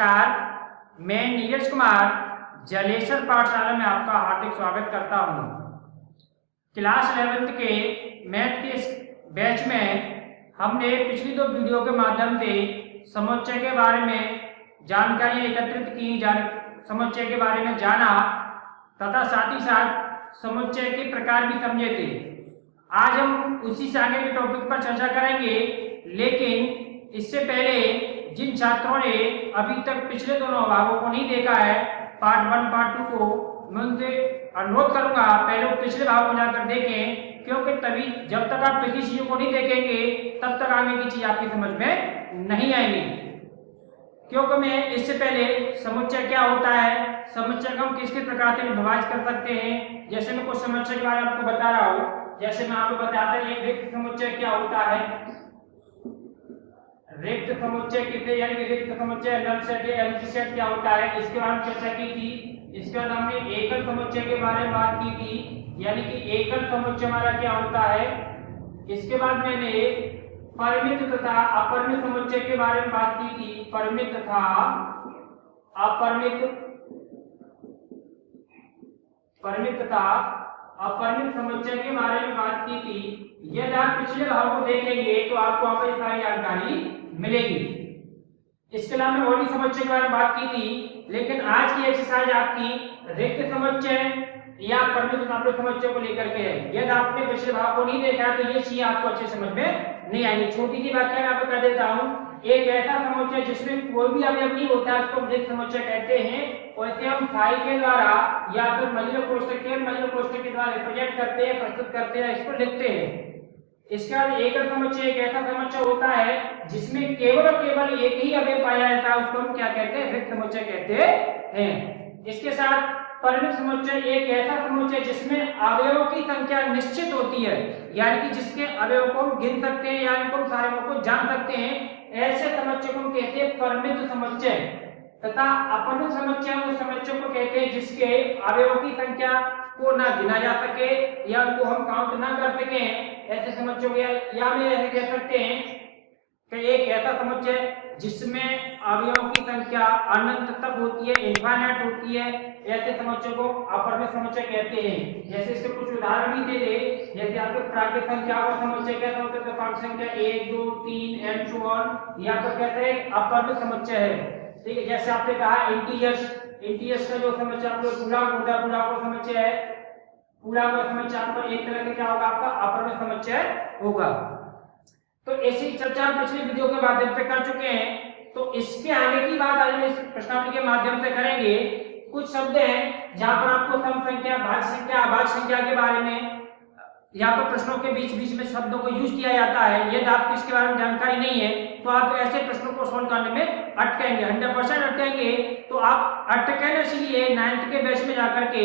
नमस्कार, मैं नीरज कुमार जलेसर पाठशाला में आपका हार्दिक स्वागत करता हूं। क्लास 11th के मैथ के इस बैच में हमने पिछली दो वीडियो के माध्यम से समुच्चय के बारे में जानकारी एकत्रित की, समुच्चय के बारे में जाना तथा साथ ही साथ समुच्चय के प्रकार भी समझे थे। आज हम उसी से आगे के टॉपिक पर चर्चा करेंगे, लेकिन इससे पहले जिन छात्रों ने अभी तक पिछले दोनों भागों को नहीं देखा है, पार्ट 1 पार्ट 2 को, मैं उनसे अनुरोध करूंगा पहले पिछले भाग को जाकर देखें, क्योंकि तभी जब तक आप पिछली चीजों को नहीं देखेंगे तब तक आगे की चीज आपकी समझ में नहीं आएगी। क्योंकि मैं इससे पहले समुच्चय क्या होता है, समुच्चय को हम किस किस प्रकार से विभाजित कर सकते हैं, जैसे मैं कुछ समुच्चय के बारे में आपको बता रहा हूँ। जैसे मैं आपको बताता हूँ एक रिक्त समुच्चय क्या होता है। रिक्त समुच्चय कितने, यानी कि रिक्त समुच्चय नल सेट या एम्प्टी सेट क्या होता है, इसके बारे में चर्चा की थी। इसके बाद हमने एकल समुच्चय के बारे में बात की थी, यानी कि एकल समुच्चय हमारा क्या होता है। इसके बाद मैंने परिमित तथा अपरिमित समुच्चय के बारे में बात की थी। परिमित तथा अपरिमित समुच्चय के बारे में बात की थी। यदि आप पिछले भाग को देखेंगे तो आपको वहां पर सारी जानकारी मिलेगी। इसके अलावा मैं और भी समुच्चय के बारे में बात की थी, लेकिन आज की एक्सरसाइज आपकी रिक्त समुच्चय या परिमित तथा अपरिमित समुच्चय को लेकर के है। यदि आपने पिछले भाग को नहीं देखा तो ये चीज आपको अच्छे समझ में नहीं आएगी। छोटी सी व्याख्या मैं आपको कर देता हूँ। एक ऐसा समुच्चय जिसमें कोई भी अवयव नहीं होता है उसको रिक्त समुच्चय कहते हैं, और इसे हम फाई के द्वारा या फिर मजलू कोष्ठक के द्वारा रिप्रेजेंट करते हैं, प्रस्तुत करते हैं, इसको लिखते हैं। इसके बाद एकल समुच्चय एक ऐसा समुच्चय होता है जिसमें केवल और केवल एक ही अवयव पाया जाता है, उसको हम क्या कहते हैं, रिक्त समुच्चय कहते हैं। इसके साथ परिमित समुच्चय एक ऐसा समुच्चय जिसमें अवयवों की संख्या निश्चित होती है, यानी कि जिसके अवयवों को हम गिन सकते हैं या इनको सारे को जान सकते हैं, ऐसे समुच्चय को हम कहते हैं परिमित समुच्चय। तथा अपरिमित समुच्चय उस समुच्चय को कहते हैं जिसके अवयवों की संख्या को ना गिना जा सके या उनको हम काउंट ना कर सके, ऐसे समुच्चय को या मैं ऐसे कह सकते हैं कि एक ऐसा समुच्चय जिसमें अवयवों की संख्या अनंत तक होती है, इनफाइनाइट होती है, ऐसे समुच्चय को अपरिमित समुच्चय कहते हैं। जैसे इसके कुछ उदाहरण भी दे, जैसे आपके प्राकृतिक संख्या का समुच्चय कैसा होता है, तो प्राकृतिक संख्या 1 2 3 एंड सो ऑन, यहाँ पर कहते हैं अपरिमित समुच्चय है। ठीक है, जैसे आपने कहा इंटीजर्स का जो समुच्चय आपको पूर्णांक होता है, पूर्णांक का समुच्चय है, पूर्णांक का समुच्चय आपका एक तरह से क्या होगा, आपका अपरिमित समुच्चय होगा। तो ऐसी चर्चा हम पिछले वीडियो के माध्यम से कर चुके हैं। तो इसके आगे की बात आज हम इस प्रश्नावली के माध्यम से करेंगे। कुछ शब्द हैं जहां पर आपको सम संख्या, भाज्य संख्या, अभाज्य संख्या के बारे में यहाँ पर प्रश्नों के बीच बीच में शब्दों को यूज किया जाता है। यदि आपको इसके बारे में जानकारी नहीं है तो आप ऐसे प्रश्नों को सोल्व करने में अटकेंगे, 100% अटकेंगे। तो आप अटके न, इसलिए 9th के बैच में जाकर के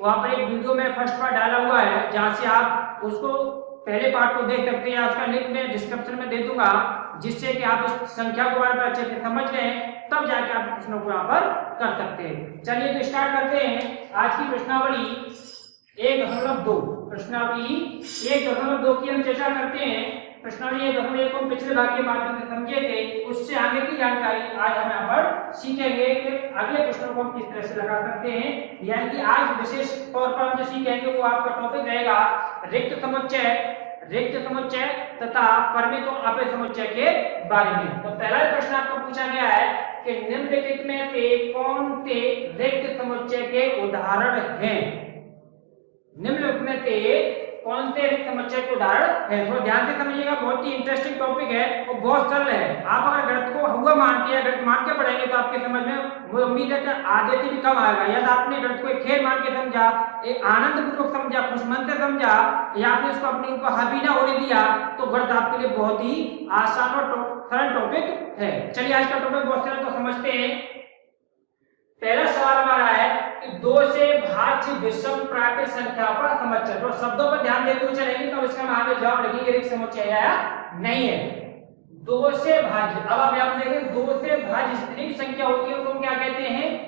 वहां पर एक वीडियो में फर्स्ट पार्ट डाला हुआ है, जहां से आप उसको पहले पार्ट को देख सकते हैं। उसका लिंक मैं डिस्क्रिप्शन में दे दूंगा, जिससे कि आप इस संख्या के बारे में अच्छे से समझ लें, तब जाके आप प्रश्नों को यहाँ पर कर सकते हैं। चलिए तो स्टार्ट करते हैं आज की प्रश्नावली 1.2। प्रश्नावली 1.2 की हम चर्चा करते हैं। प्रश्नावली 1.1 को पिछले भाग के माध्यम से समझे थे, उससे आगे की जानकारी आज हम यहाँ पर सीखेंगे कि अगले प्रश्नों को हम किस तरह से लगा सकते हैं। यानी कि आज विशेष तौर पर हम जो सीखेंगे वो आपका टॉपिक रहेगा रिक्त समुच्चय तथा परिमित और अपरिमित समुच्चय के बारे में। तो पहला प्रश्न आपको पूछा गया है कि निम्नलिखित में से कौन से रिक्त समुच्चय के उदाहरण हैं। निम्नलिखित में से कौन से रिक्त समुच्चय के उदाहरण है। थोड़ा ध्यान से समझिएगा, बहुत ही इंटरेस्टिंग टॉपिक है और बहुत सरल है। आप अगर गणित को हुआ मान के या गणित मान के पढ़ेंगे तो आपके समझ में वो उम्मीद है कि आधे से भी कम आएगा। यदि आपने गणित को एक खेल मान के समझा, एक आनंद पूर्वक समझा, खुश मन से समझा, या आपने इसको अपने ऊपर हावी ना होने दिया, तो गणित आपके लिए बहुत ही आसान और सरल टॉपिक है। चलिए आज का टॉपिक बहुत सरल, तो समझते हैं। पहला सवाल हमारा है कि 2 से भाज्य विषम प्राकृतिक संख्या पर समुच्चय। तो शब्दों पर ध्यान देते हुए चलेंगे तो इसका हम आगे जवाब लिखेंगे रिक्त समुच्चय है या नहीं है। 2 से भाज्य, अब आप यहाँ देखें 2 से भाज्य स्त्रीलिंग संख्या होती है, उनको क्या कहते हैं,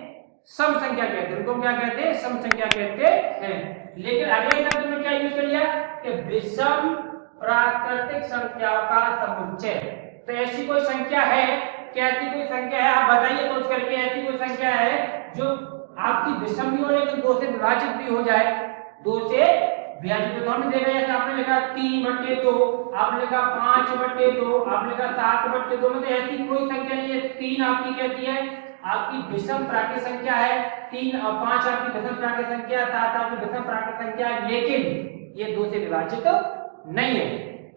सम संख्या कहते हैं। उनको क्या कहते हैं, सम संख्या कहते हैं। लेकिन अगले शब्द में क्या यूज कर लिया कि विषम प्राकृतिक संख्या का समुच्चय। तो ऐसी कोई संख्या है कि ऐसी कोई संख्या है, आप बताइए सोच करके, ऐसी कोई संख्या है जो आपकी विषम भी हो लेकिन 2 से विभाजित भी हो जाए। 2 से विभाजित तो हमने देखा, जैसे आपने लिखा 3/2, आपने लिखा 5/2, आपने लिखा 7/2, मतलब ऐसी कोई संख्या नहीं है। 3 आपकी कहती है आपकी विषम प्राकृत संख्या है, 3 और 5 आपकी विषम प्राकृत संख्या, 7 आपकी विषम प्राकृत संख्या, लेकिन ये 2 से विभाजित नहीं है।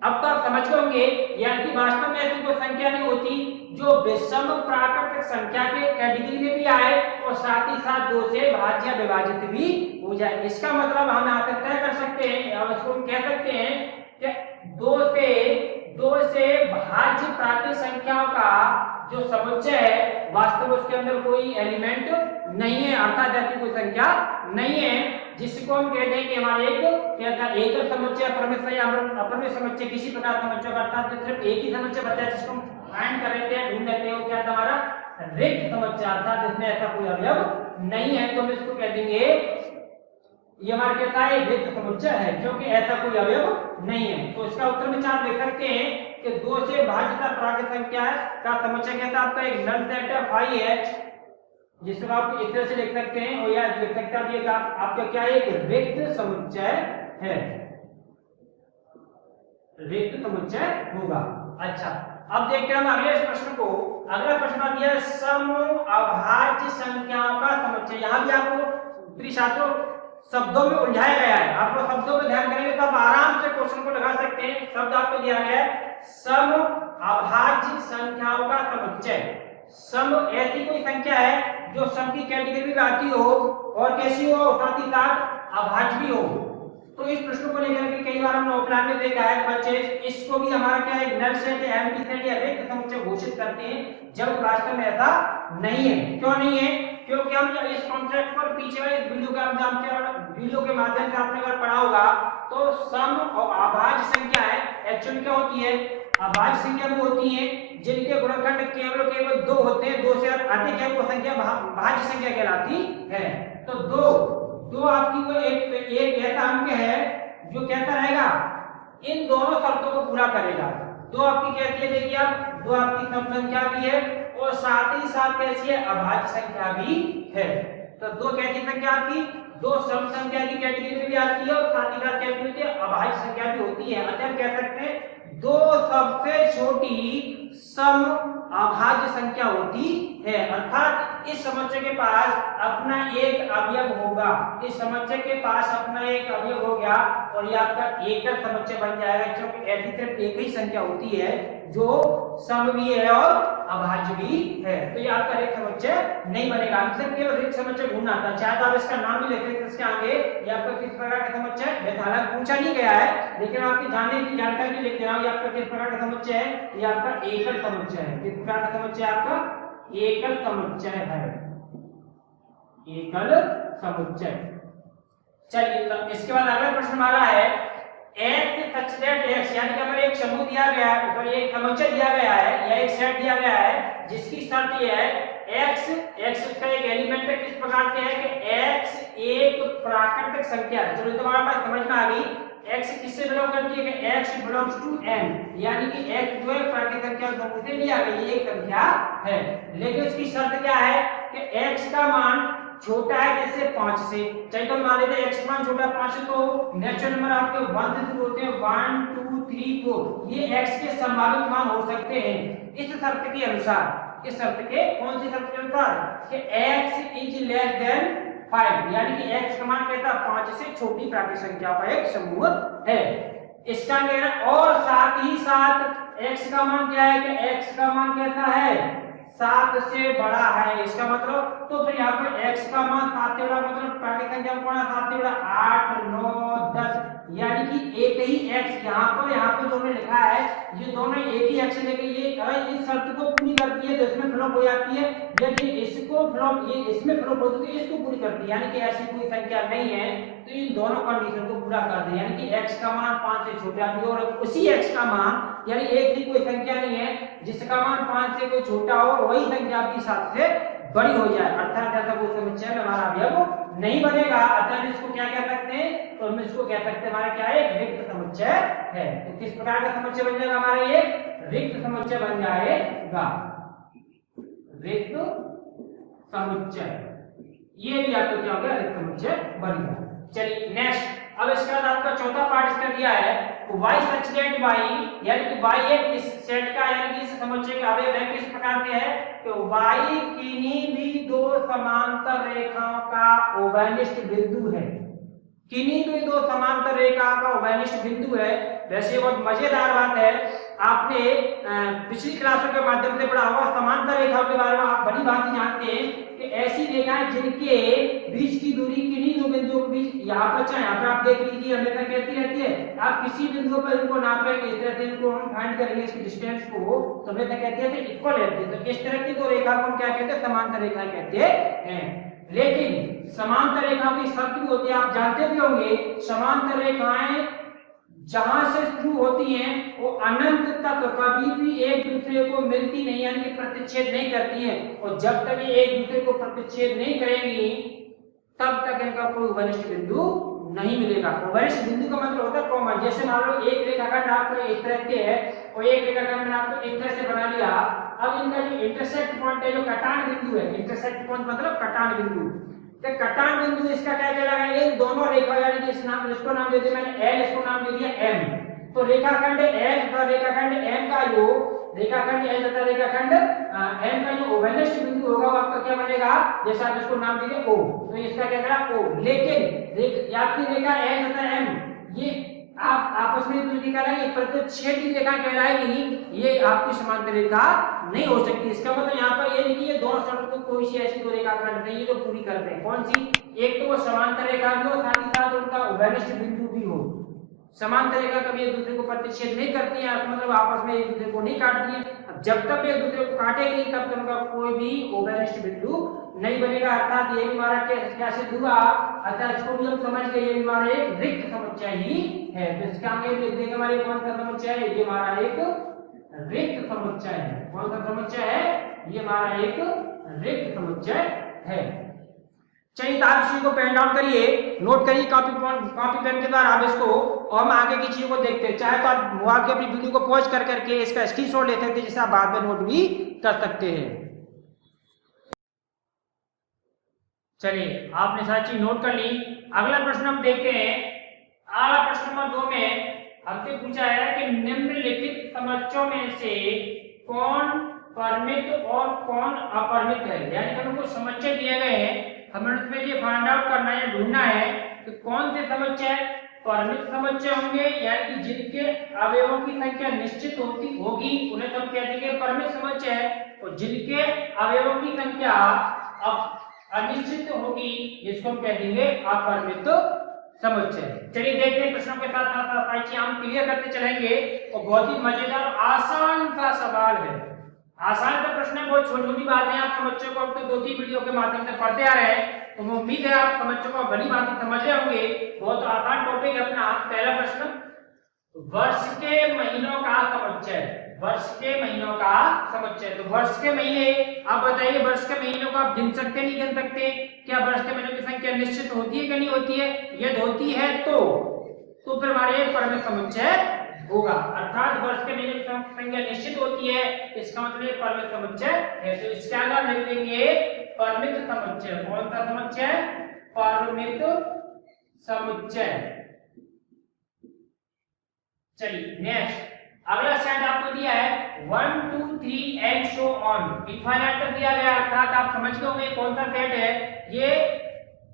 अब तो आप समझ गए होंगे, यानी कि वास्तव में ऐसी कोई संख्या नहीं होती जो विषम प्राकृतिक संख्या के कैटेगरी में भी आए और साथ ही साथ 2 से भाज्य या विभाजित भी हो जाए। इसका मतलब हम यहाँ तक तय कर सकते हैं और इसको हम कह सकते हैं कि 2 से भाज्य प्राकृतिक संख्याओं का जो समुच्चय है वास्तव में उसके अंदर कोई एलिमेंट नहीं है, अर्थात ऐसी कोई संख्या नहीं है जिसको हम कहते हैं कि हमारे एकल समुच्चय, अपरिमेय समुच्चय, किसी प्रकार समुच्चय का अर्थात सिर्फ एक ही समुच्चय बचा है जिसको हम फाइंड कर रहे थे, ढूंढ लेते हैं, क्या हमारा रिक्त समुच्चय, अर्थात इसमें ऐसा कोई अवयव नहीं है, तो हम इसको कह देंगे ये हमारा कैसा है, रिक्त समुच्चय है, क्योंकि ऐसा कोई अवयव नहीं है। तो इसका उत्तर में आप देख सकते हैं कि 2 से भाज्य प्राकृत संख्या का समुच्चय कहता है आपका एक नल सेट ऑफ i है, जिसको आप इस तरह से लिख सकते हैं, और यह लिख सकते हैं आपका क्या है, एक रिक्त समुच्चय है, रिक्त समुच्चय होगा। अच्छा, अब देखते हैं हम अगले प्रश्न को। अगला प्रश्न दिया है सम अभाज्य संख्याओं का समुच्चय। यहाँ भी आपको प्रिय छात्रों शब्दों में उलझाया गया है, आपको शब्दों में ध्यान करेंगे तो आप आराम से क्वेश्चन को लगा सकते हैं। शब्द आपको दिया गया है सम अभाज्य संख्याओं का समुच्चय। सम ऐसी कोई संख्या है जो सम की कैटेगरी में आती हो और कैसी हो, साथ ही साथ अभाज्य भी हो। तो इस प्रश्न को लेकर के कई बार हमने ऑफलाइन में देखा है बच्चे इसको भी हमारा क्या है, नल सेट या एम्प्टी सेट या रिक्त समुच्चय घोषित करते हैं, जब वास्तव में ऐसा नहीं है। क्यों नहीं है? क्योंकि हम जब इस कॉन्सेप्ट पर पीछे वाले वीडियो के माध्यम से आपने अगर पढ़ा होगा तो सम और अभाज्य संख्या है एक्चुअली क्या होती है, अभाज्य संख्या वो होती है जिनके गुणनखंड केवल 2 होते हैं, 2 से अधिक है वो संख्या भाज्य संख्या कहलाती है। तो 2 आपकी वो एक ऐसा अंक है जो कहता रहेगा इन दोनों शर्तों को पूरा करेगा। 2 आपकी कैसी है, देखिए आप 2 आपकी सम संख्या भी है और साथ ही साथ कैसी है, अभाज्य संख्या भी है। तो 2 कैसी संख्या आपकी, 2 सम संख्या की कैटेगरी में भी आती है और साथ ही साथ कैसी होती है, अभाज्य संख्या भी होती है। अतः हम कह सकते हैं 2 सबसे छोटी सम अभाज्य संख्या होती है, अर्थात इस समुच्चय के पास अपना एक अवयव होगा, इस समुच्चय के पास अपना एक अवयव हो गया और ये आपका एकल समुच्चय बन जाएगा, क्योंकि ऐसी सिर्फ एक ही संख्या होती है जो सम भी है और अभाज्य भी है। तो ये आपका रिक्त समुच्चय नहीं बनेगा। हमसे केवल रिक्त समुच्चय ढूंढना था, चाहे आप इसका नाम भी लिख सकते इसके आगे, ये आपका किस प्रकार का समुच्चय है, हालांकि पूछा नहीं गया है लेकिन आपकी जानने की जानकारी के लिए लिख रहा हूं, ये आपका किस प्रकार का समुच्चय है, ये आपका एकल समुच्चय है। किस प्रकार का समुच्चय आपका, एकल समुच्चय है, एकल समुच्चय। चलिए इसके बाद अगला प्रश्न हमारा है x such that x, यानी कि हमें एक समूह दिया गया है, ऊपर एक समुच्चय दिया गया है या एक सेट दिया गया है जिसकी शर्त यह है x का एक एलिमेंट है, किस प्रकार से है कि x एक प्राकृतिक संख्या है। चलो तुम्हारे पास समझ में आ गई, x किससे बिलोंग करती है कि x बिलोंग्स टू n, यानी कि x जो है प्राकृतिक संख्या से लिया गया ये एक संख्या है, लेकिन उसकी शर्त क्या है कि x का मान छोटा है जैसे 5 से, चाहे तो मान लेते हैं x मान छोटा 5 से, तो नेचुरल नंबर आपके 1 से शुरू होते हैं, 1 2 3 4, ये x के संभावित मान हो सकते हैं इस शर्त के अनुसार। इस शर्त के कौन सी शर्त के अनुसार कि x इज लेस देन 5, यानी कि x का मान कहता है 5 से छोटी प्राकृतिक संख्या का एक समूह है, इसका कहना। और साथ ही साथ x का मान क्या है कि x का मान कैसा है, 7 से बड़ा है, इसका मतलब तो फिर यहाँ पर x का मान 7 से बड़ा मतलब प्राकृतिक संख्या में पड़ा 7 से बड़ा 8 9 10, यानी कि एक ही x यहाँ पर दोनों लिखा है, ये दोनों एक ही x लेके ये इस शर्त को पूरी करती है तो इसमें फ्लॉप हो जाती है, यदि इसको फ्लॉप ये इसमें फ्लॉप होती है तो इसको पूरी करती है, यानी कि ऐसी कोई संख्या नहीं है तो इन दोनों कंडीशन को पूरा कर दे, यानी कि x का मान 5 से छोटा है और उसी x का मान, यानी एक ही कोई संख्या नहीं है जिसका मान 5 से कोई छोटा हो वही संख्या आपकी 7 से बड़ी हो जाए, अर्थात ऐसा कोई समुच्चय में हमारा अवयव नहीं बनेगा। अतः इसको क्या कह सकते हैं, तो हम इसको कह सकते हैं हमारा क्या है, रिक्त समुच्चय है। तो किस प्रकार का समुच्चय बन जाएगा हमारा, ये रिक्त समुच्चय बन जाएगा। रिक्त समुच्चय, ये भी आपको क्या हो गया, रिक्त समुच्चय बन गया। चलिए नेक्स्ट, अब इसके बाद आपका चौथा पार्ट इसका दिया है y such that y, यानी कि y एक इस सेट का यानी कि इस समुच्चय का अवयव है, किस प्रकार के है कि y किन्हीं भी दो समांतर रेखाओं का उभयनिष्ठ बिंदु है, किन्हीं भी दो समांतर रेखा का उभयनिष्ठ बिंदु है। वैसे बहुत मजेदार बात है, आपने पिछली क्लासों के माध्यम से पढ़ा होगा समांतर रेखाओं के बारे में, आप बड़ी बात जानते हैं कि ऐसी रेखाएं जिनके बीच की दूरी किन्हीं दो बिंदुओं के बीच, यहाँ पर चाहे यहाँ पर आप देख लीजिए हमेशा कहती रहती है, आप किसी बिंदु पर इनको नापेंगे, इस तरह से इनको हम फाइंड करेंगे इसकी डिस्टेंस को, तो हमेशा कहते हैं इक्वल रहती है। तो इस तरह की दो रेखा को हम क्या कहते हैं, समांतर रेखाएं कहते हैं। लेकिन समांतर रेखाओं की शर्त भी होती है, आप जानते भी होंगे, समांतर रेखाएं जहां से शुरू होती हैं वो अनंत तक कभी भी एक दूसरे को मिलती नहीं, यानी कि प्रतिच्छेद नहीं करती हैं, और जब तक ये एक दूसरे को प्रतिच्छेद नहीं करेंगी तब तक इनका कोई उभयनिष्ठ बिंदु नहीं मिलेगा। उभयनिष्ठ बिंदु का मतलब होता है कॉमन, जैसे मान लो एक रेखाखंड आपको इस तरह के है और एक रेखाखंड मैंने आपको इस तरह से बना लिया, अब इनका जो इंटरसेक्ट पॉइंट है, जो कटान बिंदु है, इंटरसेक्ट पॉइंट मतलब कटान बिंदु, तो कटान बिंदु इसका क्या कहलाएगा, इन दोनों रेखा यानी कि इस नाम, इसको नाम दे दिया मैंने L, इसको नाम दे दिया M, तो रेखाखंड L तथा रेखाखंड M का जो रेखाखंड L तथा रेखाखंड M का जो उभयनिष्ठ बिंदु होगा वो आपका क्या बनेगा, जैसा आप इसको नाम दीजिए O, तो इसका क्या करा O। लेकिन आपकी रेखा L तथा M ये आप आपस में जो निकालेंगे प्रतिच्छेदी रेखा कहलाएगी, ये आपकी समांतर रेखा नहीं हो सकती। इसका मतलब यहाँ पर ये नहीं कि ये दोनों शर्तों को कोई सी ऐसी दो रेखा खंड नहीं, ये तो पूरी करते हैं। कौन सी, एक तो वो समांतर रेखा भी हो, साथ ही साथ उनका उभयनिष्ठ बिंदु भी हो। समांतर रेखा कभी एक दूसरे को प्रतिच्छेद नहीं करती है, मतलब आपस में एक दूसरे को नहीं काटती है। अब जब तक एक दूसरे को काटेगी नहीं तब तक उनका कोई भी उभयनिष्ठ बिंदु नहीं बनेगा, अर्थात ये भी हमारा क्या सिद्ध हुआ, अर्थात इसको भी हम समझ गए ये भी हमारा एक रिक्त समुच्चय ही है। तो इसका हम ये लिख देंगे हमारे कौन सा समुच्चय है, ये हमारा एक रिक्त समुच्चय है। कौन सा समुच्चय है, ये हमारा एक रिक्त समुच्चय है। चलिए आप इसी को पेन डाउन करिए, नोट करिए कॉपी पेन के द्वारा आप इसको, और हम आगे की चीजों को देखते हैं। चाहे तो आप मोबाइल के अपनी वीडियो को पॉज कर करके इसका स्क्रीनशॉट ले सकते हैं, जिसे आप बाद में नोट भी कर सकते हैं। चलिए आपने सारी चीज नोट कर ली। अगला प्रश्न हम देखते हैं। अगला प्रश्न नंबर 2 में हमसे पूछा है कि निम्नलिखित समुच्चयों में से कौन परिमित और कौन अपरिमित है, यानी कि हमको समुच्चय दिए गए हैं, हमें उसमें ये फाइंड आउट करना है, ढूंढना है कि कौन से समुच्चय परिमित समुच्चय होंगे, यानी कि जिनके अवयवों की संख्या निश्चित होगी उन्हें हम कह देंगे परिमित समुच्चय, और जिनके अवयवों की संख्या अनिश्चित होगी जिसको हम कह देंगे अपरिमित समुच्चय। चलिए देखते हैं प्रश्नों के साथ साथ हम क्लियर करते चलेंगे, और बहुत ही मजेदार आसान सा सवाल है। आसान सा प्रश्न है, बहुत छोटी छोटी बात है, आप समुच्चय को अब तक 2-3 वीडियो के माध्यम से पढ़ते आ रहे हैं, तो उम्मीद है आप समुच्चय को भली भांति समझ रहे होंगे। बहुत आसान टॉपिक है अपना। पहला प्रश्न, वर्ष के महीनों का समुच्चय, वर्ष के महीनों का समुच्चय। तो वर्ष के महीने, आप बताइए वर्ष के महीनों को आप गिन सकते नहीं गिन सकते, क्या वर्ष के महीनों की संख्या निश्चित होती है कि नहीं होती है, यदि होती है तो फिर हमारे परिमित समुच्चय होगा, अर्थात वर्ष के महीने की संख्या निश्चित होती है, इसका मतलब परिमित समुच्चय है। तो इसके आगे हम लिख देंगे परिमित समुच्चय। कौन सा समुच्चय, परिमित समुच्चय। चलिए नेक्स्ट, अगला सेट आपको दिया है 1 2 3 एंड सो ऑन, इनफाइनाइट तक दिया गया, अर्थात आप समझ गए होंगे कौन सा सेट है, ये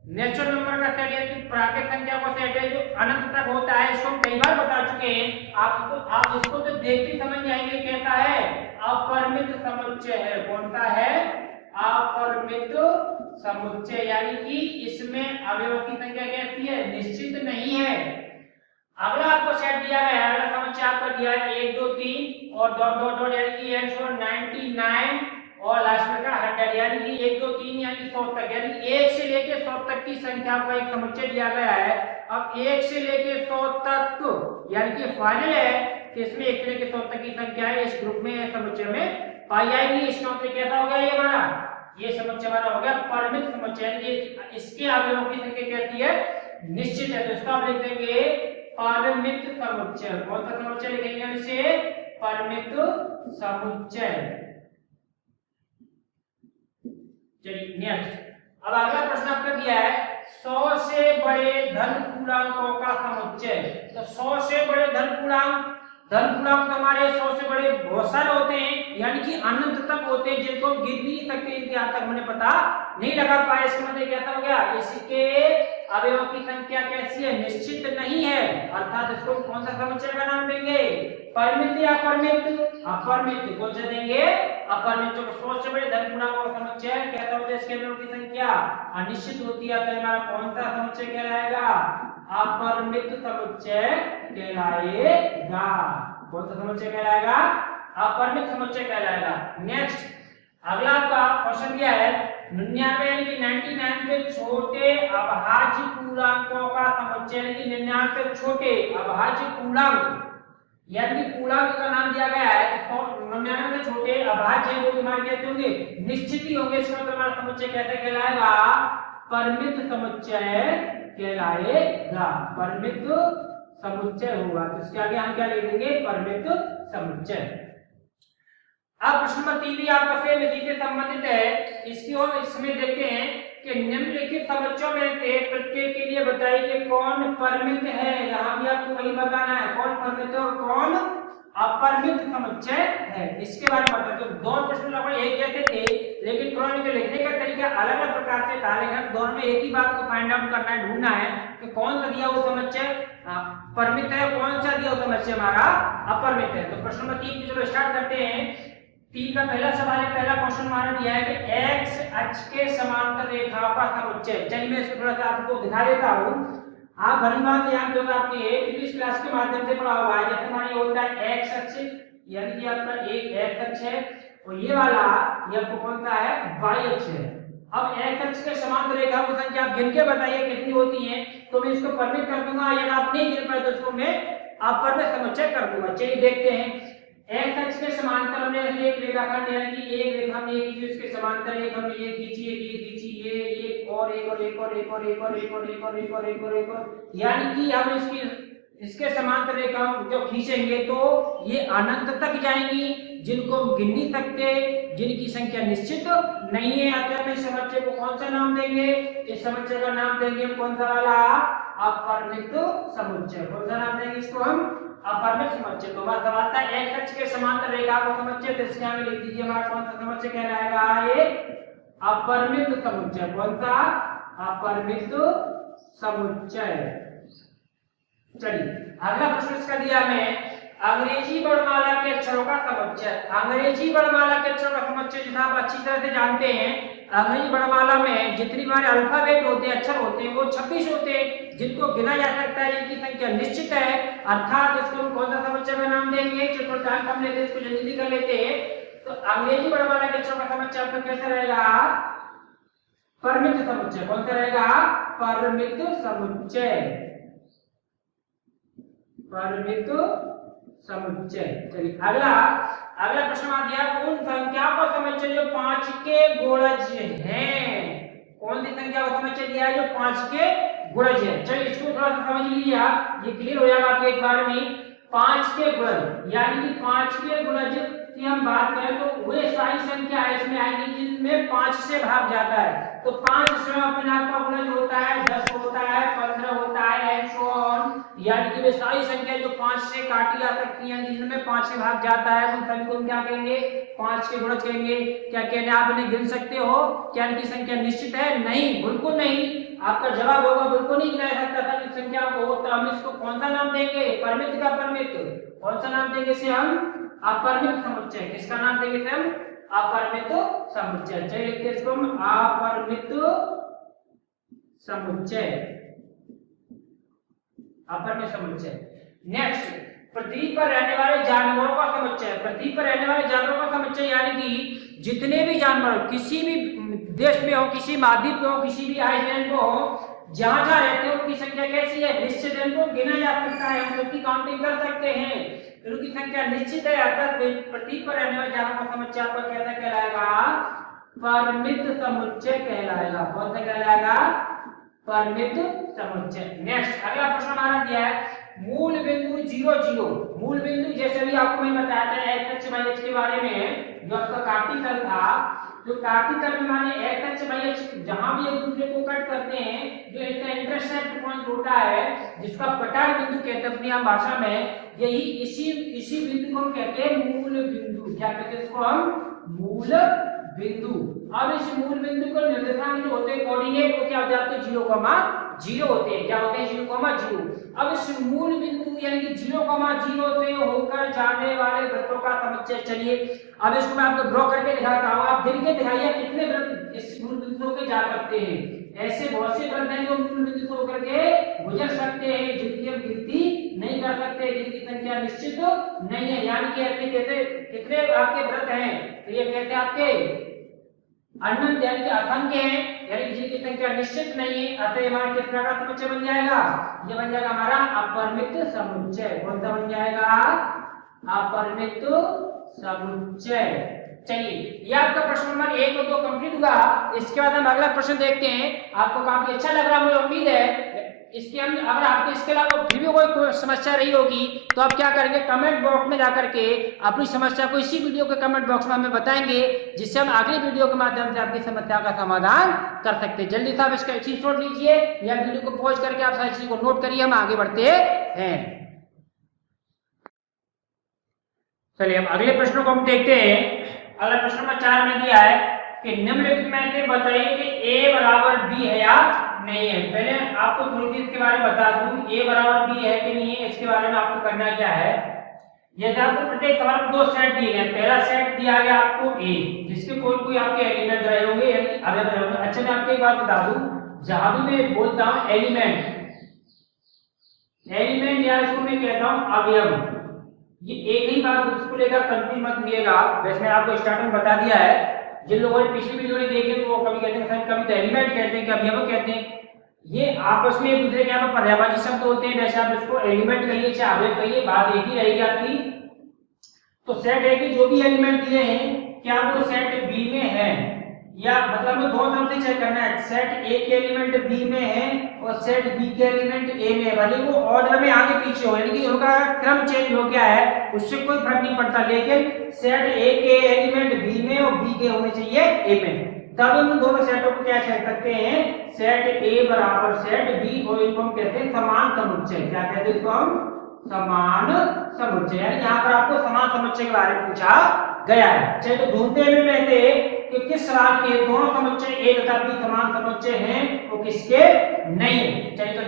नेचुरल नंबर का सेट है, कि प्राकृतिक संख्या का सेट है जो अनंत तक होता है। इसको हम कई बार बता चुके हैं, आप इसको तो देखते समझ जाएंगे कैसा है, अपरिमित समुच्चय है। कौन सा है, अपरिमित समुच्चय, यानी कि इसमें अवयवों की संख्या कैसी है, निश्चित नहीं है। अगला आपको सेट दिया गया है, अगला समुच्चय आपको दिया है 1 2 3 और डॉट डॉट डॉट, यानी कि 99 और लास्ट में का 100, यानी कि 1 2 3 यानी 100 तक, यानी 1 से लेके 100 तक की संख्या का एक समुच्चय दिया गया है। अब 1 से लेके 100 तक यानी कि फाइनल है कि इसमें 1 से लेके 100 तक की संख्या है इस ग्रुप में, समुच्चय में पाई जाएगी। इसका मतलब कैसा हो गया, ये हमारा ये समुच्चय हमारा हो गया परिमित समुच्चय, यानी इसके अवयवों की संख्या कैसी है, निश्चित है। तो इसका आप लिख देंगे परिमित समुच्चय। कौन सा समुच्चय लिखेंगे हम इसे, परिमित समुच्चय। चलिए नेक्स्ट, अब अगला प्रश्न आपका दिया है 100 से बड़े धन पूर्णांकों का समुच्चय। तो 100 से बड़े धन पूर्णांक तो हमारे 100 से बड़े बहुत सारे होते हैं, यानी कि अनंत तक होते हैं, जिनको गिन भी नहीं सकते, इनके आज तक मैंने पता नहीं लगा पाया। इसका मतलब क्या हो गया, इसके अवयवों की संख्या कैसी है, निश्चित नहीं है, अर्थात इसको कौन सा समुच्चय का नाम देंगे, परिमित या अपरिमित, अपरिमित कौन सा देंगे, अपरिमित। तो 100 से बड़े धन पूर्णांकों का समुच्चय कहता होता है इसके अवयवों की संख्या अनिश्चित होती है, तो हमारा कौन सा समुच्चय कहलाएगा, अपरिमित समुच्चय कहलाएगा। कौन सा समुच्चय कहलाएगा, अपरिमित समुच्चय कहलाएगा। नेक्स्ट अगला आपका क्वेश्चन दिया है 99 यानी कि 99 से छोटे अभाज्य पूर्णांकों का समुच्चय, यानी कि 99 से छोटे अभाज्य पूर्णांक, यानी कि पूर्णांक का नाम दिया गया है तो 99 से छोटे अभाज्य वो हमारे कहते होंगे निश्चित ही होंगे, इसका मतलब हमारा समुच्चय कैसे कहलाएगा, परिमित समुच्चय कहलाएगा, परिमित समुच्चय होगा। तो इसके आगे हम क्या लिख देंगे, परिमित समुच्चय। अब प्रश्न नंबर 3 भी आपका सेम इसी से संबंधित है, इसकी ओर इसमें देखते हैं कि निम्नलिखित समुच्चयों में से प्रत्येक के लिए बताइए कि कौन परिमित है। यहाँ भी आपको वही बताना है कौन परिमित है और कौन अपरिमित समुच्चय है, इसके बारे में बताते। तो दो प्रश्न लगभग एक जैसे थे, लेकिन थोड़ा इनके लिखने का तरीका अलग अलग प्रकार से था, लेकिन दोनों में एक ही बात को फाइंड आउट करना है, ढूंढना है कि कौन सा दिया वो समुच्चय परिमित है, कौन सा दिया वो समुच्चय हमारा अपरिमित है। तो प्रश्न नंबर 3 की चलो स्टार्ट करते हैं। 3 का पहला सवाल है, पहला क्वेश्चन हमारा दिया है कि x अक्ष के समांतर रेखाओं का समुच्चय। चलिए मैं इसको थोड़ा सा आपको दिखा देता हूँ, आप भली बात ध्यान दो, आपने प्रीवियस क्लास के माध्यम से पढ़ा हुआ है। जैसे हमारा होता है x अक्ष, यानी कि आपका एक x अक्ष है और ये वाला ये आपको कौन सा है, y अक्ष है। अब x अक्ष के समांतर रेखाओं की संख्या आप गिन के बताइए कितनी होती है, तो मैं इसको परिमित कर दूंगा, यदि आप नहीं गिन पाए तो इसको मैं अपरिमित समुच्चय कर दूंगा। चलिए देखते हैं, x अक्ष के समांतर हमने एक रेखाखंड यानी कि एक रेखा हमने ये खींची, उसके समांतर एक हमने ये खींची, ये खींची, ये एक और एक और एक और एक और एक और एक और एक और एक और एक और एक और, यानी कि हम इसके समांतर रेखा जो खींचेंगे तो ये अनंत तक जाएंगी, जिनको हम गिन नहीं सकते, जिनकी संख्या निश्चित नहीं है। अतः इस समुच्चय को कौन सा नाम देंगे, इस समुच्चय का नाम देंगे हम कौन सा वाला, अपरिमित समुच्चय। कौन सा नाम देंगे इसको हम, अपरिमित समुच्चय। तो हमारा सवाल था x अक्ष के समांतर रेखा का समुच्चय, तो इसके आगे लिख दीजिए हमारा कौन सा समुच्चय कहलाएगा, ये अपरिमित समुच्चय। कौन सा, अपरिमित समुच्चय। चलिए अगला प्रश्न इसका दिया हमें अंग्रेजी वर्णमाला के अक्षरों का समुच्चय। अंग्रेजी वर्णमाला के अक्षरों का समुच्चय जिसे आप अच्छी तरह से जानते हैं, अंग्रेजी वर्णमाला में जितनी हमारे अल्फाबेट होते हैं, अक्षर होते हैं, वो 26 होते हैं, जिनको गिना जा सकता है, जिनकी संख्या निश्चित है, अर्थात इसको हम कौन सा समुच्चय का नाम देंगे। चलो टाइम कम लेते हैं, इसको जल्दी कर लेते हैं। तो अंग्रेजी वर्णमाला के अक्षरों का समुच्चय आपका कैसा रहेगा, परिमित समुच्चय। कौन सा रहेगा, परिमित समुच्चय, परिमित समुच्चय। चलिए अगला प्रश्न आ गया, उन संख्या को समुच्चय जो 5 के गुणज हैं। कौन सी संख्या को समुच्चय दिया है, जो 5 के गुणज है। चलिए इसको थोड़ा सा समझ लीजिए आप, ये क्लियर हो जाएगा आपके एक बार में। 5 के गुणज यानी कि 5 के गुणज की हम बात करें तो वे सारी संख्या है इसमें आएगी जिनमें 5 से भाग जाता है। तो 5 से अपने आप का गुणज होता है, 10 होता है, 15 होता है, एंड सो ऑन, यानी कि वे सारी संख्या जो 5 से काटी जा सकती हैं, जिनमें 5 से भाग जाता है, उन सभी को हम क्या कहेंगे, 5 के गुणज कहेंगे। क्या कहने आप इन्हें गिन सकते हो, क्या इनकी संख्या निश्चित है, नहीं, बिल्कुल नहीं। आपका जवाब होगा बिल्कुल नहीं गिना सकता था इस संख्या को। तो हम इसको कौन सा नाम देंगे, परिमित का परिमित, कौन सा नाम देंगे इसे हम, अपरिमित समुच्चय। किसका नाम देंगे इसे हम, अपरिमित समुच्चय। चलिए लिखते हैं इसको हम अपरिमित समुच्चय, अपरिमित समुच्चय। नेक्स्ट, पृथ्वी पर रहने वाले जानवरों का समुच्चय। पृथ्वी पर रहने वाले जानवरों का समुच्चय यानी कि जितने भी जानवर किसी भी देश में हो, किसी महाद्वीप में हो, किसी भी आइलैंड को हो, जहां जहां रहते हो उनकी संख्या कैसी है, निश्चित है, उनको गिना जा सकता है, हम सबकी काउंटिंग कर सकते हैं, उनकी संख्या निश्चित है। अर्थात पृथ्वी पर रहने वाले जानवरों का समुच्चय आपका कैसा कहलाएगा, परिमित समुच्चय कहलाएगा। कौन सा कहलाएगा, परिमित समुच्चय। नेक्स्ट अगला प्रश्न हमारा दिया है, मूल बिंदु 0 0। मूल बिंदु जैसे भी आपको मैं बताया था x अक्ष y अक्ष के बारे में, जो आपका कार्टिकल था, जो काटने का भी माने x अक्ष y अक्ष जहां भी एक दूसरे को कट करते हैं, जो इनका इंटरसेक्ट पॉइंट होता है, जिसका कटाव बिंदु कहते हैं अपनी आम भाषा में, यही इसी बिंदु को हम कहते हैं मूल बिंदु। क्या कहते हैं इसको हम? मूल बिंदु। अब इस मूल बिंदु को निर्देशांक जो होते हैं कोऑर्डिनेट वो क्या हो जाते हैं? 0,0 होते हैं। क्या होते हैं? 0,0। अब इस मूल बिंदु यानी कि 0,0 से होकर जाने वाले वृत्तों का समुच्चय, चलिए अब इसको मैं आपको ड्रॉ करके दिखाता हूं। आप गिन के दिखाइए कितने वृत्त इस मूल बिंदु के जा सकते हैं। ऐसे बहुत से वृत्त हैं जो मूल बिंदु से होकर के गुजर सकते हैं, जिनकी हम गिनती नहीं कर सकते, जिनकी संख्या निश्चित नहीं है। यानी कि ऐसे कहते कितने आपके वृत्त हैं, तो ये कहते हैं आपके अनंत यानी कि असंख्य है, यानी कि जिनकी संख्या निश्चित नहीं है। अतः हमारा किस प्रकार का समुच्चय बन जाएगा? ये बन जाएगा हमारा अपरिमित समुच्चय। कौन सा बन जाएगा? अपरिमित समुच्चय। चलिए ये आपका प्रश्न नंबर 1 और 2 कंप्लीट हुआ। इसके बाद हम अगला प्रश्न देखते हैं। आपको काफी अच्छा लग रहा मुझे उम्मीद है। इसके हम अगर आपको इसके अलावा फिर भी कोई समस्या रही होगी तो आप क्या करेंगे? कमेंट बॉक्स में जाकर के अपनी समस्या को इसी वीडियो के कमेंट बॉक्स में हमें बताएंगे, जिससे हम अगली वीडियो के माध्यम से आपकी समस्या का समाधान कर सकते हैं। जल्दी से आप इसका स्क्रीनशॉट लीजिए या वीडियो को पॉज करके आप सारी चीज को नोट करिए। हम आगे बढ़ते हैं। चलिए अब अगले प्रश्नों को हम देखते हैं। अगला प्रश्न नंबर 4 में दिया है कि निम्नलिखित में से बताइए कि a बराबर b है या नहीं है। पहले आपको थोड़ी सी इसके बारे में बता दूं, a बराबर b है कि नहीं है, इसके बारे में आपको करना क्या है। यदि आपको प्रत्येक सवाल में 2 सेट दिए गए, पहला सेट दिया गया आपको a, जिसके कोई आपके एलिमेंट रहे होंगे यानी अवयव रहे होंगे। अच्छा मैं आपको एक बात बता दूं, जहां भी मैं बोलता हूं एलिमेंट या इसको मैं कहता हूं अवयव, ये एक ही बात उसको लेकर कंफ्यूज मत होइएगा। वैसे मैंने आपको स्टार्टिंग में बता दिया है। जिन लोगों ने पिछली वीडियो ने देखी तो वो कभी कहते हैं कभी तो एलिमेंट कहते हैं, कभी अवयव कहते हैं। ये आपस में एक दूसरे के यहाँ पर पर्यायवाची शब्द होते हैं। वैसे आप इसको एलिमेंट कहिए चाहे अवयव कहिए, बात एक ही रहेगी आपकी। तो सेट ए के जो भी एलिमेंट दिए हैं क्या वो सेट बी में है, या मतलब में दोनों तरफ से चेक करना है। सेट ए के एलिमेंट बी में है और सेट बी के एलिमेंट ए में है, भले वो ऑर्डर में आगे पीछे हो, यानी कि उनका क्रम चेंज हो गया है उससे कोई फर्क नहीं पड़ता, लेकिन सेट ए के एलिमेंट बी में और बी के होने चाहिए ए में। तब हम दोनों सेटों को क्या कह सकते हैं? सेट ए बराबर सेट बी, और इनको हम कहते हैं समान समुच्चय। क्या कहते हैं इसको हम? समान समुच्चय। यानी यहाँ पर आपको समान समुच्चय के बारे में पूछा गया है। चलिए तो ढूंढते हुए रहते कि किस सवाल के दोनों समुच्चय ए तथा बी समान समुच्चय हैं और किसके नहीं है। चलिए तो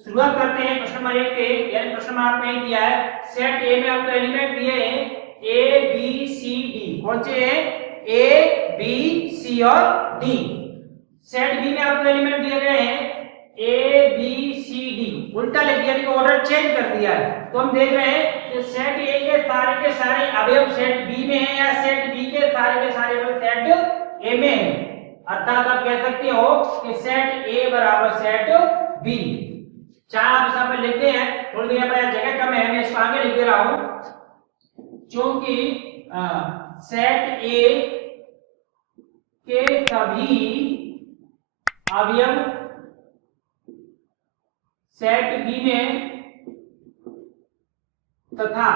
शुरुआत करते हैं प्रश्न नंबर 1 के। यानी प्रश्न में आपने दिया है सेट ए में आपको एलिमेंट दिए हैं ए बी सी डी। कौन से हैं? ए बी सी और डी। सेट बी में आपको एलिमेंट दिए गए हैं ए बी सी डी, उल्टा लिख दिया, ऑर्डर चेंज कर दिया है। तो हम देख रहे हैं कि सेट ए के सारे अवयव सेट बी में है या सेट बी के सारे अवयव सेट ए में है। अर्थात आप कह सकते हो कि सेट ए बराबर सेट बी। चार आप यहाँ पर लिखते हैं, थोड़ी देर पर जगह कम है, मैं इसको आगे लिख दे रहा हूं, क्योंकि सेट ए के सभी अवयव सेट बी में तथा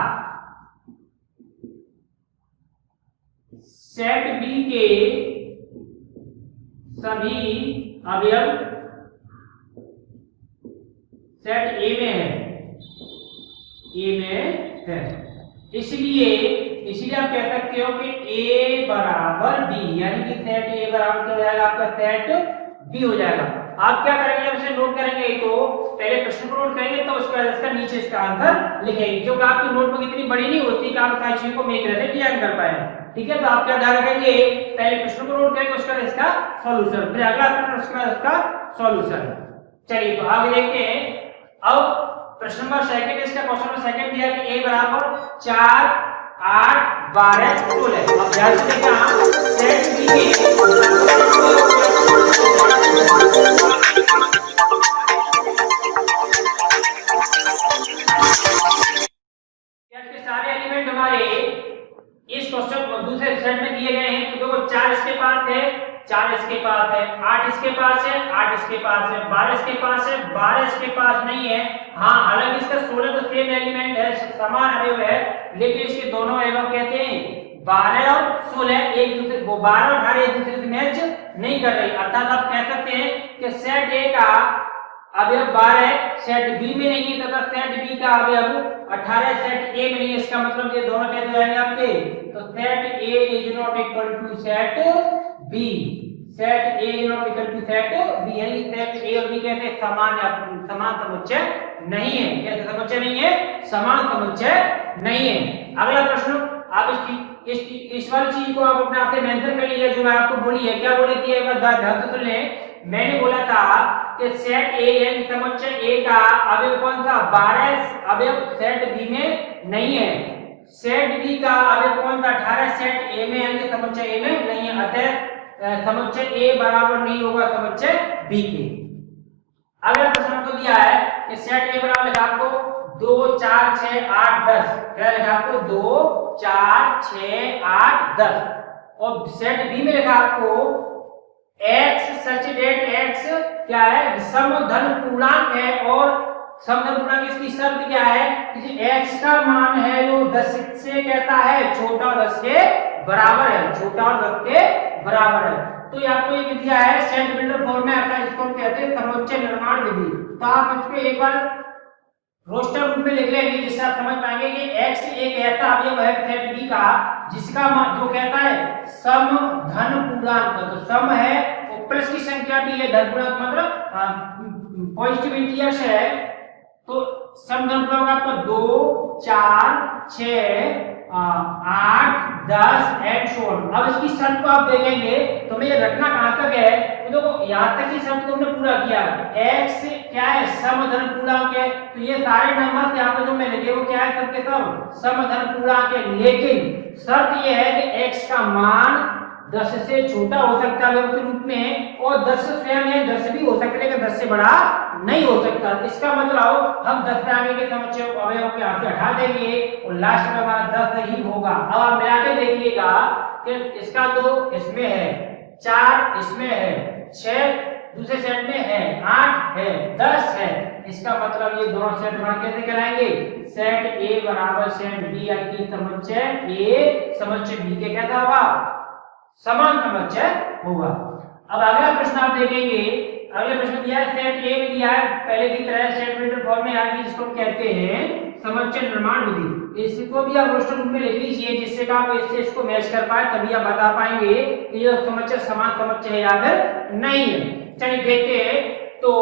सेट बी के सभी अवयव सेट ए में है। इसलिए आप कह सकते हो कि ए बराबर बी, यानी कि सेट ए बराबर क्या हो जाएगा? आपका सेट बी हो जाएगा। आप क्या करेंगे? अब इसे नोट करेंगे, तो पहले प्रश्न को नोट करेंगे तो उसके बाद इसका नीचे इसका आंसर लिखेंगे, जो आपकी नोटबुक इतनी बड़ी नहीं होती कि आप सारी चीजों को एक तरह से क्लियर कर पाए। ठीक है, तो आप क्या ध्यान रखेंगे? पहले प्रश्न को नोट करेंगे उसके बाद इसका सॉल्यूशन, फिर अगला प्रश्न उसके बाद इसका सॉल्यूशन। चलिए तो आगे देखते हैं। अब प्रश्न नंबर 2 इसका क्वेश्चन नंबर 2 दिया कि a बराबर 4 8 12 16। अब ध्यान से देखना सेट बी में सारे एलिमेंट हमारे इस क्वेश्चन दूसरे सेट में दिए गए हैं। तो देखो 4 इसके पास है, 4 इसके पास है, 8 इसके पास है, 8 इसके पास है, 12 इसके पास है, 12 इसके पास नहीं है। हाँ, हालांकि इसका 16 तो सेम एलिमेंट है, समान अवयव है, लेकिन इसके दोनों अवयव कहते हैं 12 और 16 एक दूसरे को 12 और 18 एक दूसरे से मैच नहीं कर रही, अर्थात आप कह सकते हैं कि सेट ए का अवयव 12 है, सेट बी में नहीं है, तथा सेट बी का अवयव 18 सेट ए में नहीं है। इसका मतलब ये दोनों कैसे जाएंगे आपके, तो set A is not equal to set B, set A is not equal to set B, यानी सेट ए और बी कैसे समान समुच्चय नहीं है, कैसे समुच्चय नहीं है, समान समुच्चय नहीं है। अगला प्रश्न, आप इस वाली चीज को आप अपने आप से मेंशन कर लीजिए जो मैं आपको बोली है। क्या बोली थी, एक बार ध्यान से सुन लें। मैंने बोला था कि सेट ए यानी समुच्चय ए का अवयव कौन सा, 12 अवयव सेट बी में नहीं है, सेट बी का अवयव कौन सा, 18 सेट ए में यानी समुच्चय ए में नहीं है, अतः समुच्चय ए बराबर नहीं होगा समुच्चय बी के। अगला प्रश्न आपको दिया है कि सेट ए बराबर लिखा आपको 2 4 6 8 10, क्या लिखा आपको 2 4 6 8 10, और सेट बी में लिखा आपको x सच डेट x क्या है, समधन पूर्णांक है, और समधन पूर्णांक इसकी शर्त क्या है कि x का मान है जो 10 से कहता है छोटा और 10 के बराबर है, छोटा और 10 के बराबर है। तो ये आपको एक दिया है सेट बिल्डर फॉर्म में आता है, इसको हम कहते हैं समुच्चय निर्माण विधि। तो आप इसको एक बार रोस्टर रूप में लिख लेंगे जिससे आप समझ पाएंगे कि x एक ऐसा अवयव है सेट बी का जिसका मान जो कहता है सम धन पूर्णांक, तो सम है और प्लस की संख्या भी है, धन पूर्णांक मतलब पॉजिटिव इंटीजर्स है, तो सम धन पूर्णांक आपका 2 4 6 8 10 एंड सो ऑन। अब इसकी शर्त को आप देखेंगे तो मैं ये रखना कहां तक है, तो देखो यहां तक की शर्त को हमने पूरा किया, x क्या है समधन पूर्णांक है, तो ये सारे नंबर यहाँ पे जो मैं लिखे वो क्या है, सबके सब समधन पूर्णांक है, लेकिन शर्त ये है कि x का मान 10 से छोटा हो सकता है के रूप में, और 10 से स्वयं है 10 भी हो सकता है लेकिन 10 से बड़ा नहीं हो सकता। इसका मतलब हम 10 से आगे के समुच्चय अवयव को यहाँ से हटा देंगे और लास्ट में हमारा 10 ही होगा। अब आप मिला के देखिएगा कि इसका 2 इसमें है, 4 इसमें है, 6 दूसरे सेट में है, 8 है, 10 है, इसका मतलब ये दोनों सेट बना कैसे कहलाएंगे, सेट ए बराबर सेट बी, यानी कि समुच्चय ए समुच्चय बी के कैसा होगा, समान समुच्चय होगा। अब अगला प्रश्न आप देखेंगे, अगले प्रश्न दिया है सेट ए में दिया है पहले की तरह सेट बिल्डर फॉर्म में, यानी जिसको कहते हैं समुच्चय निर्माण विधि। इसको भी आप रोस्टर रूप में लिख लीजिए जिससे आप इससे इसको मैच कर पाए, तभी आप बता पाएंगे कि ये समुच्चय समान समुच्चय है या फिर नहीं है। चलिए देखते हैं, तो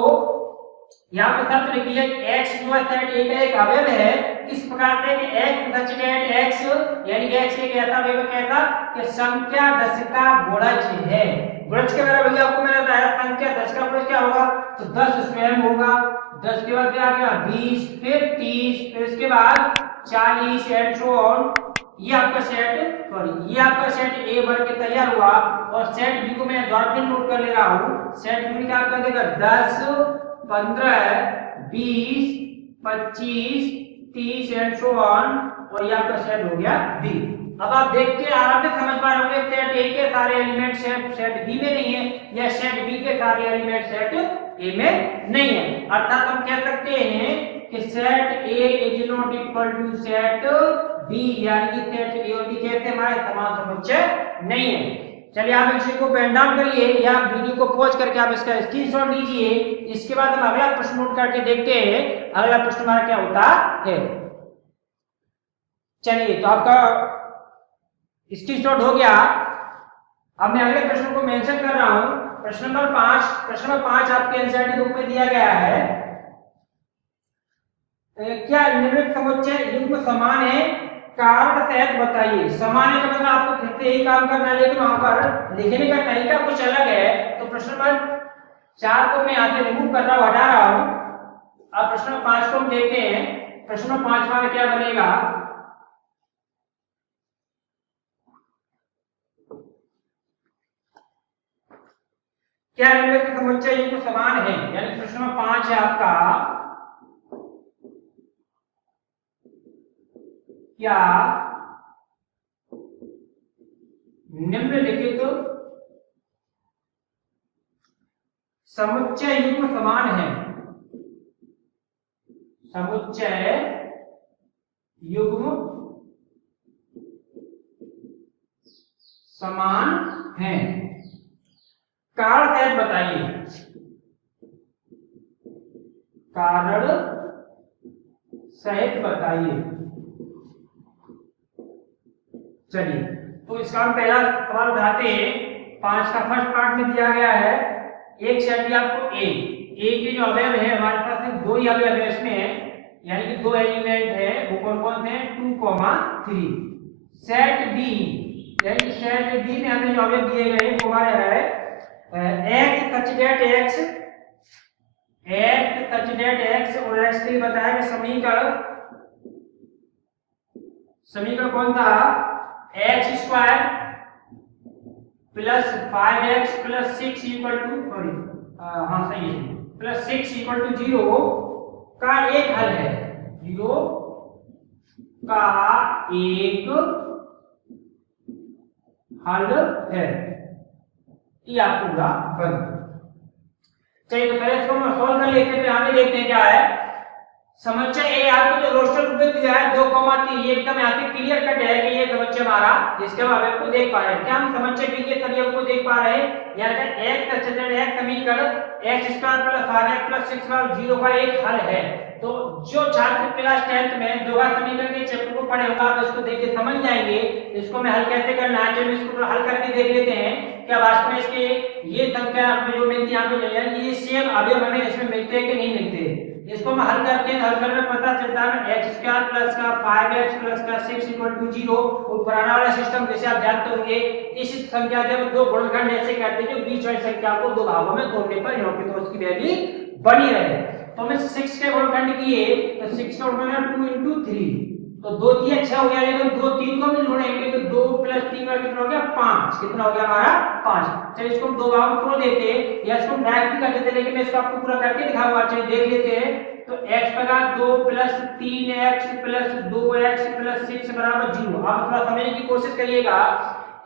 यहाँ पर शर्त लिखी है कि x जो है सेट ए का एक अवयव है, किस प्रकार से कि x सच डेट x यानी कि x एक ऐसा अवयव कहता कि संख्या 10 का गुणज है। गुणज के बारे में आपको मैंने बताया, संख्या 10 का गुणज क्या होगा, तो 10 स्वयं होगा, 10 के बाद क्या आ गया 20, फिर 30, फिर इसके बाद 40 एंड सो ऑन। ये आपका सेट ए बन के तैयार हुआ, और सेट बी को मैं द्वारा फिर नोट कर ले रहा हूँ। सेट बी क्या कर देगा 10 15 20 25 30 एंड सो ऑन, और ये आपका सेट हो गया बी। अब आप देख के आराम से समझ पा रहे होंगे सेट ए के सारे एलिमेंट सेट बी में नहीं है, या सेट बी के सारे एलिमेंट सेट ए में नहीं है। अर्थात हम कह सकते हैं कि set A is not equal to set B, यानी कि सेट ए और बी कैसे हमारे समान समुच्चय नहीं है। चलिए आप इस को पेन डाउन करिए या वीडियो को पॉज करके आप इसका स्क्रीनशॉट लीजिए। इसके बाद हम अगला प्रश्न नोट करके देखते हैं अगला प्रश्न हमारा क्या होता है। चलिए तो आपका स्क्रीनशॉट हो गया। अब मैं अगले प्रश्न को मेंशन कर रहा हूं, प्रश्न नंबर 5। प्रश्न नंबर 5 आपके एनसीईआरटी बुक में दिया गया है, क्या निम्नलिखित समुच्चय युग्म समान है, कारण सहित बताइए। समान है का मतलब आपको फिर से यही काम करना है, लेकिन वहां पर लिखने का तरीका कुछ अलग है। तो प्रश्न नंबर 4 को मैं यहाँ से रिमूव कर रहा हूँ, हटा रहा हूँ। अब प्रश्न नंबर 5 को हम देखते हैं। प्रश्न नंबर 5 हमारा क्या बनेगा, क्या निम्नलिखित समुच्चय युग्म समान है, यानी प्रश्न नंबर 5 है आपका, क्या निम्नलिखित समुच्चय युग्म समान है, समुच्चय युग्म समान हैं। कारण सहित बताइए, कारण सहित बताइए। चलिए, तो इसका हम पहला सवाल उठाते हैं। 5 का फर्स्ट पार्ट में दिया गया है, एक सेट दिया आपको ए के जो अवयव है हमारे पास सिर्फ 2 ही अवयव है इसमें, यानी कि 2 एलिमेंट है, वो कौन कौन से हैं, 2, 3। सेट बी, यानी सेट बी में हमें जो अवयव दिए गए हैं वो हमारे है x सच दैट x और x के लिए बताया कि समीकरण कौन था, x² plus 5x plus 6 equal to सही है, प्लस 6 इक्वल टू 0 का एक हल है, 0 का एक हल है। ये आपको पूरा बन। चलिए, तो पहले इसको हम सॉल्व कर लेते हैं, फिर आगे देखते हैं क्या है। समस्या ए आपको जो रोस्टर रूप में दिया है 2,3, ये एकदम यहाँ पे क्लियर कट है कि ये समस्या हमारा, जिसके बाद आपको देख पा रहे हैं। क्या हम समस्या बी के सभी को देख पा रहे हैं, यानी x समीकरण x² प्लस 5x प्लस 6 का 0 का एक हल है। तो जो छात्र क्लास 10th में दोगा समीकरण के चैप्टर को पढ़े होगा, आप इसको देख के समझ जाएंगे इसको मैं हल कैसे करना है। चलिए इसको हल करके देख लेते हैं क्या वास्तव में इसके ये संख्या आपको जो मिलती है यहाँ पे, ये सेम अवयव हमें इसमें मिलते हैं कि नहीं मिलते। इसको हम हल करते हैं, हल करने में पता चलता है x² प्लस का 5x प्लस का 6 इक्वल टू 0। वो पुराना वाला सिस्टम जैसे आप जानते होंगे, इस संख्या के हम दो गुणनखंड ऐसे करते हैं जो बीच वाली संख्या को दो भागों में तोड़ने पर यहाँ पे तो उसकी वैल्यू बनी रहे। तो हमने 6 के गुणनखंड किए, तो 6 का गुणनखंड 2 into 3, तो 2 3 अच्छा हो गया, लेकिन 2 3 को हम जोड़ेंगे तो 2 प्लस 3 का कितना हो गया 5, कितना हो गया हमारा 5। चलिए इसको हम दो भागों में तोड़ देते हैं, या इसको डायरेक्ट भी कर देते, लेकिन मैं इसको आपको पूरा करके दिखाऊंगा। चलिए देख लेते हैं। तो x बटा 2 plus 3x plus 2x plus 6 बराबर 0। आप थोड़ा समझने की कोशिश करिएगा।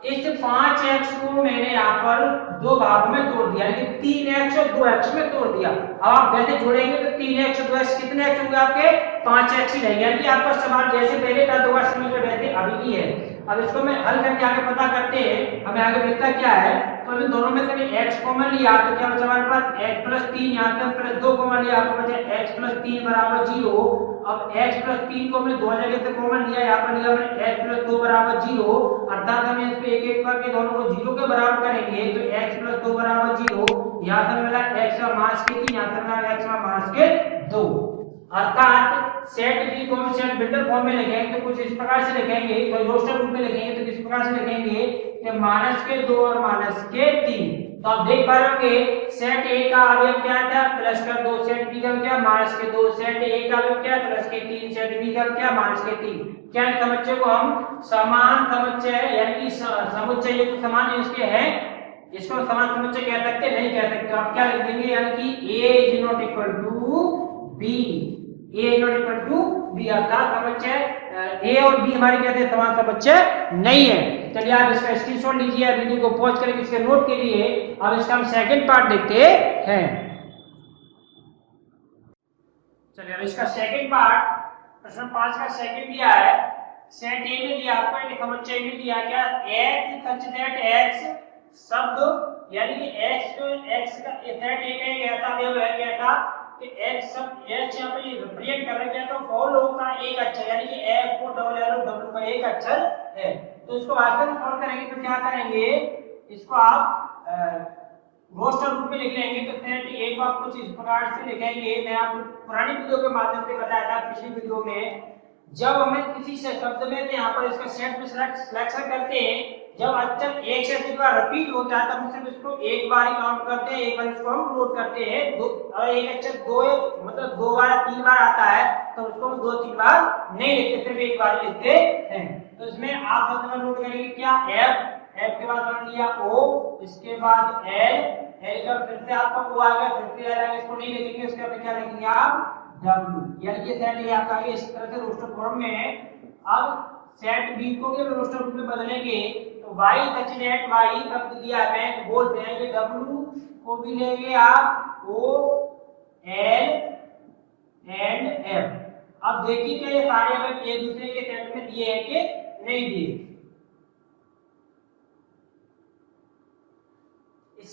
इस 5x को मैंने यहाँ पर दो भागों में तोड़ दिया, यानी 3x और 2x में तोड़ दिया। अब आप जैसे जोड़ेंगे तो 3x और 2x कितने x होंगे आपके 5x ही रहेंगे, यानी आपका सवाल जैसे पहले का दो बार समझ में वैसे अभी भी है। अब इसको मैं हल करके आगे पता करते हैं, हमें आगे मिलता क्या है। तो इन दोनों में से x कॉमन लिया तो क्या बचा हमारे पास x प्लस 3, यहाँ पे प्लस 2 कॉमन लिया तो बचा x प्लस 3 बराबर 0। अब x प्लस 3 को हमने दो जगह से कॉमन लिया, यहाँ पर लिया हमने x प्लस 2 बराबर 0, अर्थात हम इस पे एक एक करके दोनों को 0 के बराबर करेंगे। तो x प्लस 2 बराबर 0, यहाँ से मिला x का मास के 3, यहाँ से मिला x का मास के 2। अर्थात सेट बी को हम सेट बिल्डर फॉर्म में लिखेंगे तो कुछ इस प्रकार से लिखेंगे, तो रोस्टर रूप में लिखेंगे तो किस प्रकार से लिखेंगे कि माइनस के 2 और माइनस के 3। तो आप देख पा रहे होंगे सेट ए का अवयव क्या था प्लस का 2, सेट बी का क्या माइनस के 2, सेट ए का अवयव क्या प्लस के 3, सेट बी का क्या माइनस के 3। क्या समुच्चय को हम समान समुच्चय यानी कि समुच्चय युक्त समान इसके हैं, इसको हम समान समुच्चय कह सकते नहीं कह सकते। आप क्या लिख देंगे, यानी कि a is not equal to b, a is not equal to b, अर्थात समुच्चय a और b हमारे कहते हैं समान समुच्चय नहीं है। चलिए आप इसका स्क्रीनशॉट लीजिए, वीडियो को पॉज करके इसके नोट के लिए। अब इसका हम सेकंड पार्ट देखते हैं। चलिए अब इसका सेकंड पार्ट प्रश्न 5 का सेकंड दिया है। सेट ए में दिया आपको एक समुच्चय में दिया क्या x सच दैट x शब्द, यानी कि x को x का सेट ए का एक ऐसा अवयव है कैसा कि x सब h यहां पे रिप्रेजेंट कर रहा है तो फॉलो का एक अक्षर, यानी कि f को डबल एरो w का एक अक्षर है। तो इसको वास्तव में सॉल्व करेंगे तो क्या करेंगे, इसको आप रोस्टर रूप में लिख लेंगे। तो सेट ए को आप कुछ इस प्रकार से लिखेंगे। मैं आपको पुरानी वीडियो के माध्यम से बताया था पिछली वीडियो में, जब हमें किसी से शब्द में तो यहाँ पर इसका सेट में सिलेक्शन करते हैं, जब अक्षर एक से अधिक बार रिपीट होता है तब सिर्फ इसको एक बार ही काउंट करते हैं, एक बार इसको हम नोट करते हैं। अगर एक अक्षर दो मतलब 2 बार 3 बार आता है तो उसको हम 2-3 बार नहीं लिखते, सिर्फ एक बार लिखते हैं। तो इसमें आप शब्द में नोट करेंगे क्या एफ के बाद हमने लिया ओ, इसके बाद एल का फिर से आपका ओ आ गया, फिर से एल आ गया, इसको नहीं लिखेंगे, उसके बाद क्या लिखेंगे आप W, यानी कि सेट ए आपका इस तरह से रोस्टर फॉर्म में है। अब सेट बी को भी रोस्टर रूप में बदलेंगे तो y सच दैट y शब्द दिया है तो बोलते हैं कि W को भी लेंगे आप O L एंड F। अब देखिए क्या ये सारे अगर एक दूसरे के सेट में दिए हैं कि नहीं दिए।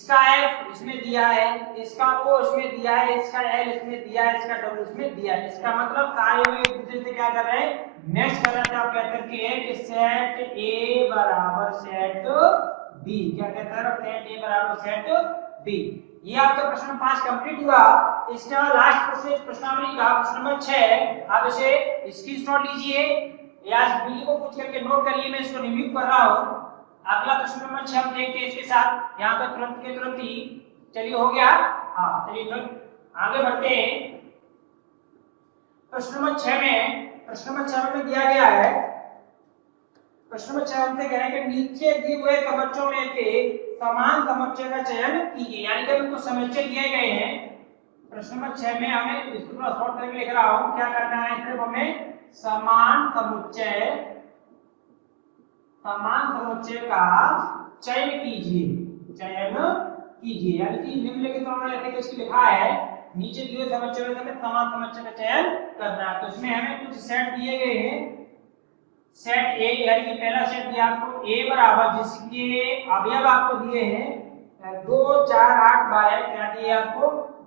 इसका F इसमें दिया है, इसका O इसमें दिया है, इसका L इसमें दिया है, इसका W इसमें दिया है। इसका मतलब सारे में एक दूसरे से क्या कर रहे हैं, मैच कर रहे हैं। आप कहते हैं कि सेट A बराबर सेट B, क्या कहते हैं, सेट A बराबर सेट B। ये आपका प्रश्न 5 कंप्लीट हुआ। इसके बाद लास्ट प्रश्न इस प्रश्नावली का प्रश्न नंबर 6। आप इसे स्क्रीनशॉट लीजिए या वीडियो को कुछ करके नोट करिए, मैं इसको रिव्यू कर रहा हूं। अगला प्रश्न नंबर 6 हम देखते हैं इसके साथ। यहाँ पर तुरंत के तुरंत ही चलिए हो गया। हाँ चलिए तुरंत आगे बढ़ते हैं। प्रश्न नंबर 6 में दिया गया है, प्रश्न नंबर 6 हमसे कह रहे हैं कि नीचे दिए हुए समुच्चयों में से समान समुच्चय का चयन कीजिए। यानी कि हमको समुच्चय दिए गए हैं। प्रश्न नंबर 6 में हमें इसको थोड़ा शॉर्ट करके लिख रहा हूं, क्या करना है, सिर्फ हमें समान समुच्चय का चयन कीजिए, यानी कि निम्नलिखित उन्होंने ऐसे कुछ लिखा है, नीचे दिए हुए समुच्चय में हमें समान समुच्चय का चयन करना है। तो इसमें हमें कुछ सेट दिए गए हैं। सेट ए यानी कि पहला सेट दिया आपको A बराबर, जिसके अवयव आपको दिए हैं 2 4 8 12। क्या दिए आपको,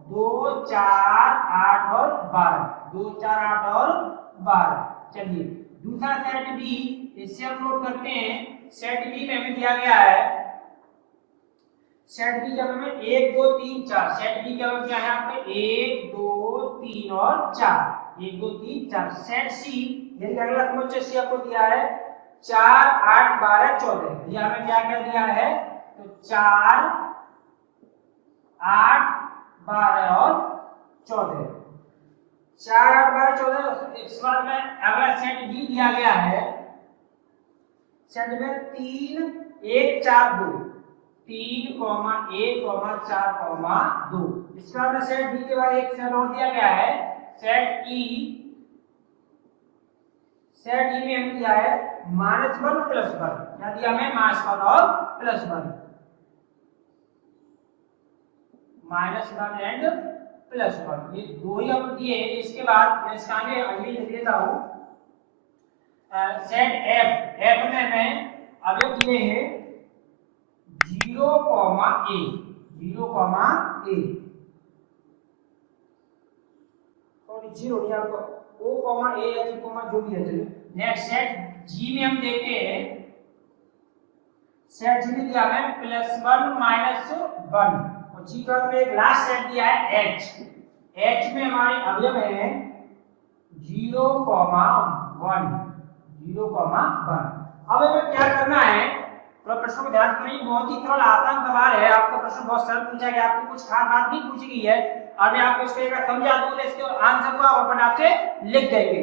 2 4 8 और 12, 2 4 8 और 12। चलिए दूसरा सेट बी, इससे हम नोट करते हैं। सेट बी में हमें दिया गया है, सेट बी जब हमें 1 2 3 4, सेट बी का क्या है आपके 1 2 3 और 4, 1 2 3 4। सेट सी यानी अगला समुच्चय सी आपको दिया है 4 8 12 14। ये हमें क्या क्या दिया है, तो 4 8 12 और 14, 4 8 12 14। इस बार में अगला सेट बी दिया गया है, सेट में 3 1 4 2, 3 1 4 2। इसके बाद में सेट बी के बाद एक सेट और दिया गया है, सेट ई। सेट ई में हम दिया है -1 +1। क्या दिया हमें, -1 और +1, -1 एंड +1, ये दो ही हम दिए। इसके बाद मैं इसका आगे अगली लिख देता हूं। सेट एफ, एफ में हमें अवयव दिए हैं 0, A, 0, A, सॉरी 0 नहीं, आपको O, A या G, जो भी है। चलिए नेक्स्ट सेट जी में हम देखते हैं। सेट जी में दिया है +1 -1 और जी का में एक लास्ट सेट दिया है H। H में हमारे अवयव है 0, 1, 0, 1। अब हमें क्या करना है, तो प्रश्न को ध्यान से, बहुत ही सरल आसान सवाल है। आपका प्रश्न बहुत सरल पूछा गया, आपको कुछ खास बात नहीं पूछी गई है। और मैं आपको इसको एक बार समझा दूं तो इसके आंसर को आप अपने आप से लिख देंगे।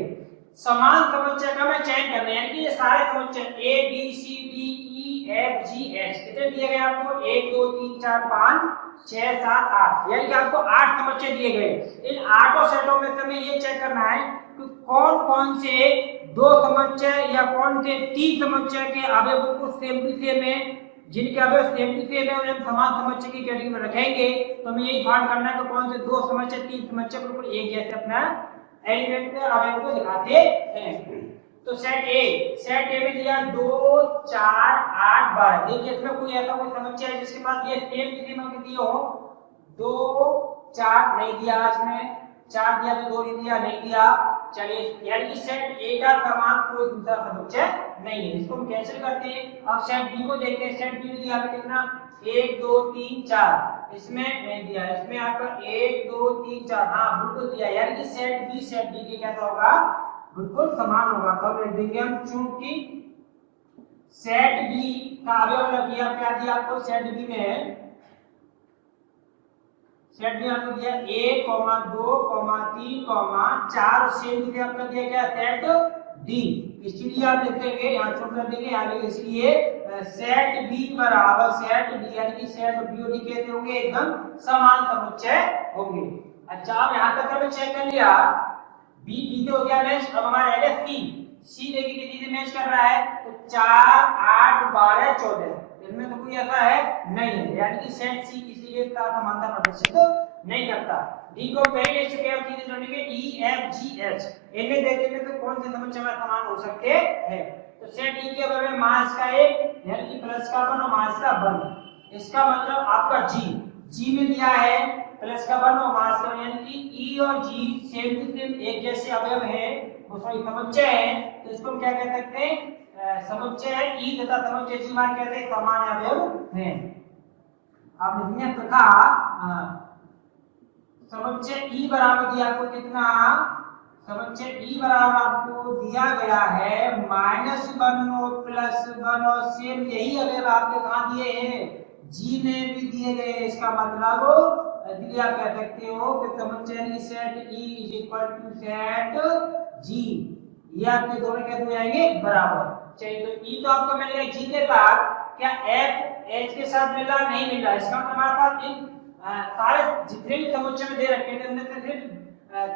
समान समुच्चय का मैं चयन करना है, यानी कि ये सारे समुच्चय A B C D E F G H कितने दिए गए आपको, 1 2 3 4 5 6 7 8, यानी कि आपको 8 समुच्चय दिए गए। इन 8 सेटों में से हमें ये चेक करना है कि कौन कौन से 2 समुच्चय या कौन से 3 समुच्चय के अवयवों को सेम टू सेम है, जिनके अवयव सेम टू सेम है उन्हें समान समुच्चय की कैटेगरी में रखेंगे। तो हमें यही फाइंड करना है कि कौन से 2 समुच्चय 3 समुच्चय बिल्कुल एक जैसे अपना एलिमेंट के अवयव को दिखाते हैं। तो सेट ए में दिया 2 4 8 12। देखिए इसमें कोई ऐसा कोई समुच्चय है जिसके पास ये सेम किसी में दिए हो, 2 4 नहीं दिया, इसमें 4 दिया तो 2 नहीं दिया, नहीं दिया। चलिए यानी कि सेट ए का समान कोई दूसरा समुच्चय नहीं है, इसको हम कैंसिल करते हैं। अब सेट बी को देखते हैं। सेट बी में दिया हमें कितना, 1 2 3 4, इसमें नहीं दिया, इसमें आपका 1 2 3 4, हाँ बिल्कुल दिया। यानी कि सेट बी के क्या होगा, बिल्कुल समान होगा। तो लिख देंगे हम, चूंकि सेट बी का अवयव दिया, क्या दिया आपको, सेट बी में सेट बी आपको दिया 1 2 3 4, सेम दिया आपका दिया क्या, सेट डी। इसलिए आप लिख देंगे, यहाँ छोड़ कर देंगे, यहाँ लिखेंगे, इसलिए सेट बी बराबर सेट डी, यानी कि सेट बी और डी कैसे होंगे, एकदम समान समुच्चय होंगे। अच्छा अब यहाँ तक हमने चेक कर लिया, बी डी से हो गया मैच। अब हमारा है सी देखिए कितनी से मैच कर रहा है, तो 4 8 12 14, इसमें तो कोई ऐसा है नहीं है, यानी कि सेट सी किसी के साथ समानता प्रदर्शित नहीं करता। डी को पहले ले चुके हैं, सीधे जोड़ेंगे ई एफ जी एच, इनमें देखते हैं तो कौन से समुच्चय में समान हो सकते हैं। तो सेट ई के बारे में मास का 1 यानी कि प्लस का 1 और मास का 1, इसका मतलब आपका जी में दिया है प्लस का 1 और मास का, यानी कि ई और जी सेम टू सेम एक जैसे अवयव है, वो सॉरी समुच्चय है, तो इसको हम क्या कह सकते हैं, समुच्चय है ई तथा समुच्चय जी मान कहते हैं समान अवयव हैं। आपने दिया तथा समुच्चय ई बराबर दिया आपको कितना, समुच्चय ई बराबर आपको दिया गया है -1 और +1 और सेम यही अवयव आपके कहां दिए हैं, जी में भी दिए गए। इसका मतलब इसलिए आप कह सकते हो कि समुच्चय सेट E सेट G, ये आपके दोनों कैसे हो जाएंगे बराबर। चलिए तो E तो आपको मिल गया, G के बाद क्या F H के साथ मिल रहा नहीं मिल रहा, इसका मतलब हमारे पास इन सारे जितने भी समुच्चय में दे रखे थे उनमें से सिर्फ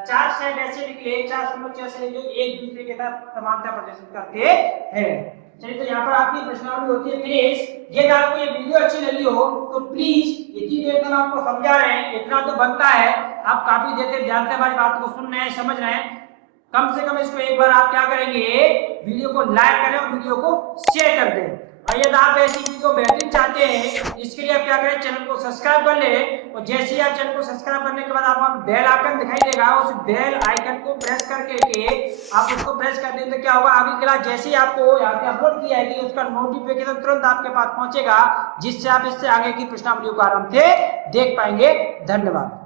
4 सेट ऐसे निकले, 4 समुच्चय से जो एक दूसरे के साथ समानता प्रदर्शित करते हैं। चलिए तो यहाँ पर आपकी प्रश्नावली होती है फिनिश। यदि आपको ये वीडियो अच्छी लगी हो तो प्लीज, इतनी देर तक आपको समझा रहे हैं, इतना तो बनता है, आप काफी देर तक ध्यान से हमारी बात को सुन रहे हैं, समझ रहे हैं, कम से कम इसको एक बार आप क्या करेंगे, वीडियो को लाइक करें और वीडियो को शेयर कर दें। और यदि आप ऐसी वीडियो बेहतरीन चाहते हैं, इसके लिए आप क्या करें, चैनल को सब्सक्राइब कर लें, और जैसे ही आप चैनल को सब्सक्राइब करने के बाद आपको बेल आइकन दिखाई देगा, उस बेल आइकन को प्रेस करके आप उसको प्रेस कर दें तो क्या होगा, आगे क्लास जैसे ही आपको यहाँ पे अपलोड किया है उसका नोटिफिकेशन तुरंत आपके पास पहुंचेगा, जिससे आप इससे आगे की प्रश्नावलियों को आराम से देख पाएंगे। धन्यवाद।